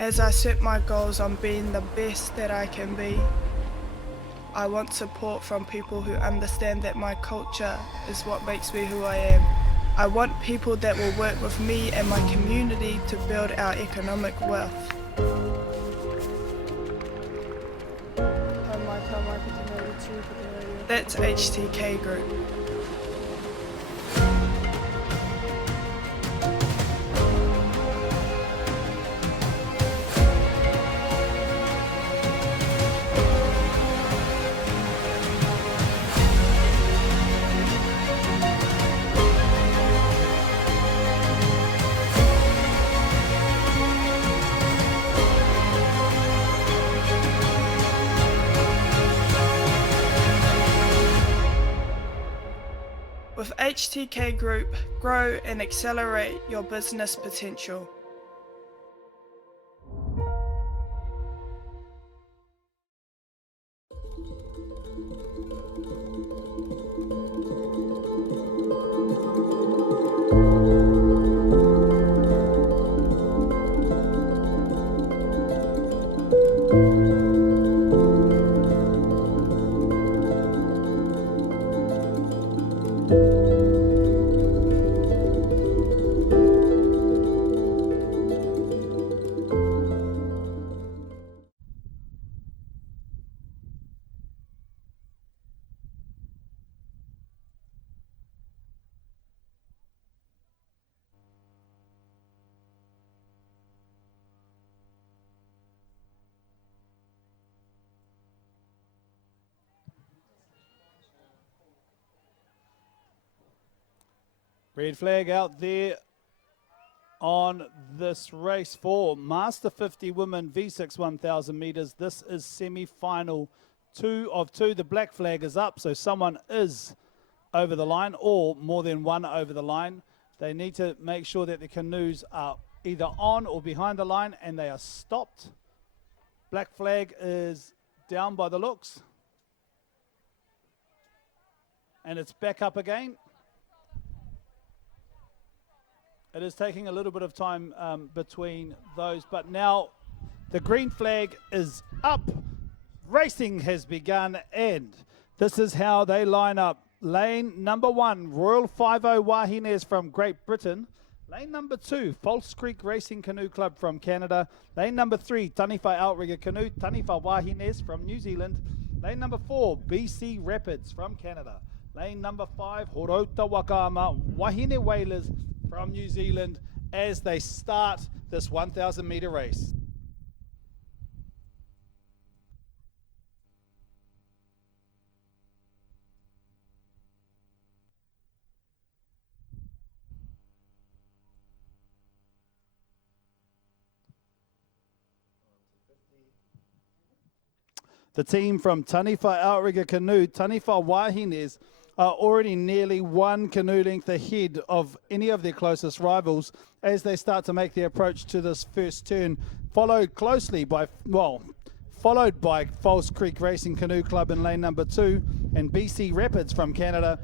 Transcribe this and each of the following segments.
As I set my goals on being the best that I can be, I want support from people who understand that my culture is what makes me who I am. I want people that will work with me and my community to build our economic wealth. That's HTK Group. With HTK Group, grow and accelerate your business potential. Red flag out there on this race for Master 50 Women V6 1000 metres. This is semi-final 2 of 2. The black flag is up, so someone is over the line or more than one over the line. They need to make sure that the canoes are either on or behind the line and they are stopped. Black flag is down by the looks. And it's back up again. It is taking a little bit of time between those, but now the green flag is up. Racing has begun, and this is how they line up. Lane number 1, Royal 50 Wahines from Great Britain. Lane number 2, False Creek Racing Canoe Club from Canada. Lane number 3, Taniwha Outrigger Canoe, Taniwha Wahines from New Zealand. Lane number 4, BC Rapids from Canada. Lane number 5, Horota Wakaama Wahine Whalers from New Zealand as they start this 1,000 metre race. The team from Taniwha Outrigger Canoe, Taniwha Wahines, are already nearly 1 canoe length ahead of any of their closest rivals as they start to make their approach to this first turn, followed by False Creek Racing Canoe Club in lane number 2 and BC Rapids from Canada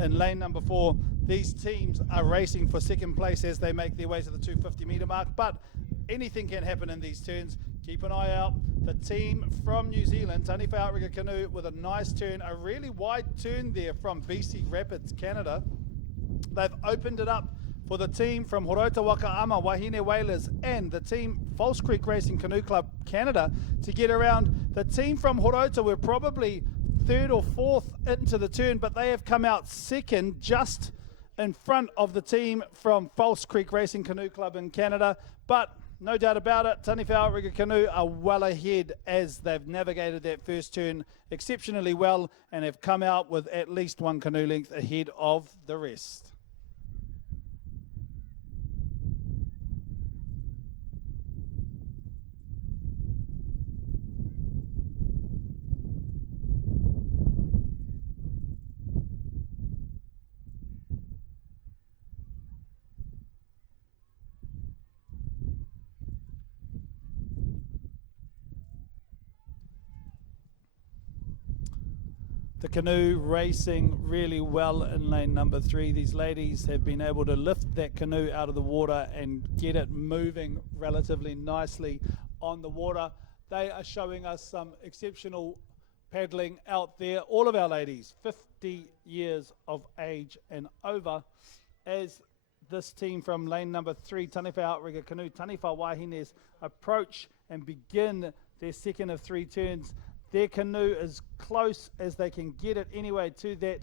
in lane number 4. These teams are racing for second place as they make their way to the 250 metre mark, but anything can happen in these turns. Keep an eye out. The team from New Zealand, Taniwha Outrigger Canoe, with a nice turn, a really wide turn there from BC Rapids, Canada. They've opened it up for the team from Horota Wakaama Wahine Whalers and the team False Creek Racing Canoe Club, Canada, to get around. The team from Horota were probably 3rd or 4th into the turn, but they have come out second just in front of the team from False Creek Racing Canoe Club in Canada. But no doubt about it, Taniwha Outrigger Canoe are well ahead as they've navigated that first turn exceptionally well and have come out with at least 1 canoe length ahead of the rest. The canoe racing really well in lane number 3. These ladies have been able to lift that canoe out of the water and get it moving relatively nicely on the water. They are showing us some exceptional paddling out there. All of our ladies, 50 years of age and over, as this team from lane number 3, Taniwha Outrigger Canoe, Taniwha Wahines, approach and begin their second of 3 turns. Their canoe is close as they can get it anyway to that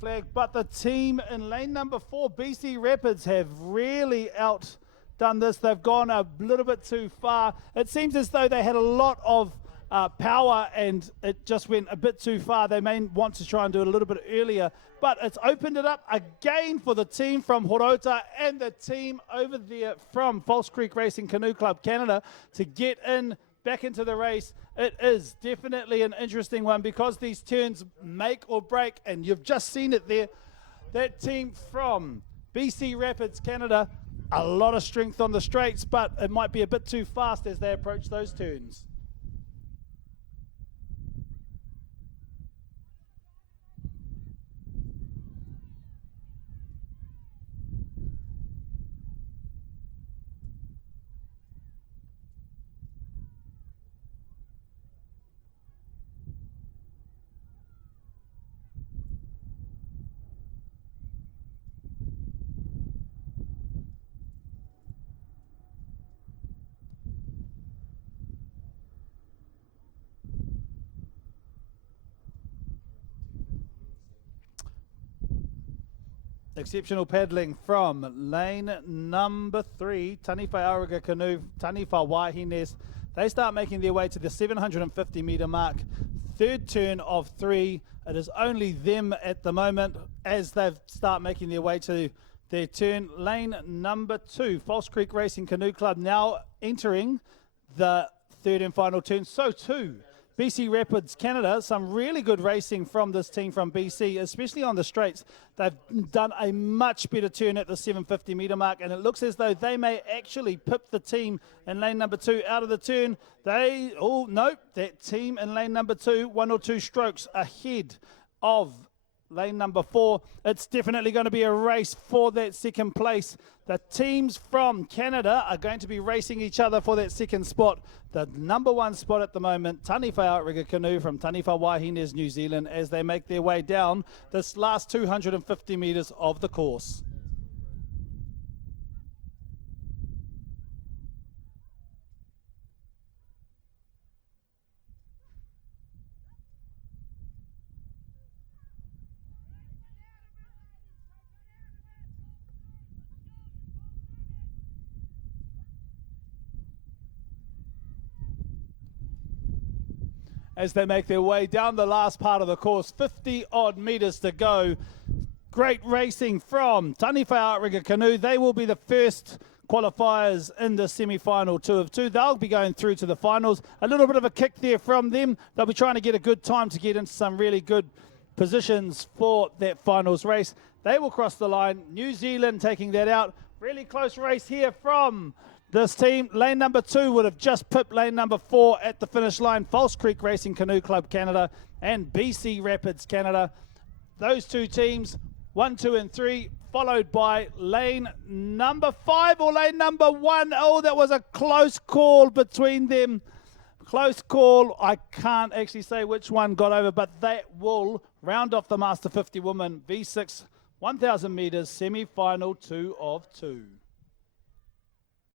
flag. But the team in lane number 4, BC Rapids, have really outdone this. They've gone a little bit too far. It seems as though they had a lot of power and it just went a bit too far. They may want to try and do it a little bit earlier, but it's opened it up again for the team from Horota and the team over there from False Creek Racing Canoe Club Canada to get back into the race. It is definitely an interesting one because these turns make or break, and you've just seen it there. That team from BC Rapids, Canada, a lot of strength on the straights, but it might be a bit too fast as they approach those turns. Exceptional paddling from lane number 3, Taniwha Outrigger Canoe, Taniwha Wahines. They start making their way to the 750 metre mark. Third turn of 3. It is only them at the moment as they start making their way to their turn. Lane number 2, False Creek Racing Canoe Club, now entering the third and final turn. So too BC Rapids, Canada. Some really good racing from this team from BC, especially on the straights. They've done a much better turn at the 750 metre mark, and it looks as though they may actually pip the team in lane number 2 out of the turn. That team in lane number 2, 1 or 2 strokes ahead of lane number 4. It's definitely going to be a race for that second place. The teams from Canada are going to be racing each other for that second spot. The number 1 spot at the moment, Taniwha Outrigger Canoe from Taniwha Wahines, New Zealand, as they make their way down this last 250 metres of the course. As they make their way down the last part of the course, 50 odd metres to go. Great racing from Taniwha Outrigger Canoe. They will be the first qualifiers in the semi-final 2 of 2. They'll be going through to the finals. A little bit of a kick there from them. They'll be trying to get a good time to get into some really good positions for that finals race. They will cross the line. New Zealand taking that out. Really close race here from this team. Lane number 2 would have just pipped lane number 4 at the finish line. False Creek Racing Canoe Club Canada and BC Rapids Canada. Those two teams, 1, 2 and 3, followed by lane number 5 or lane number 1. Oh, that was a close call between them. Close call. I can't actually say which one got over, but that will round off the Master 50 Women V6 1,000 metres semi-final 2 of 2.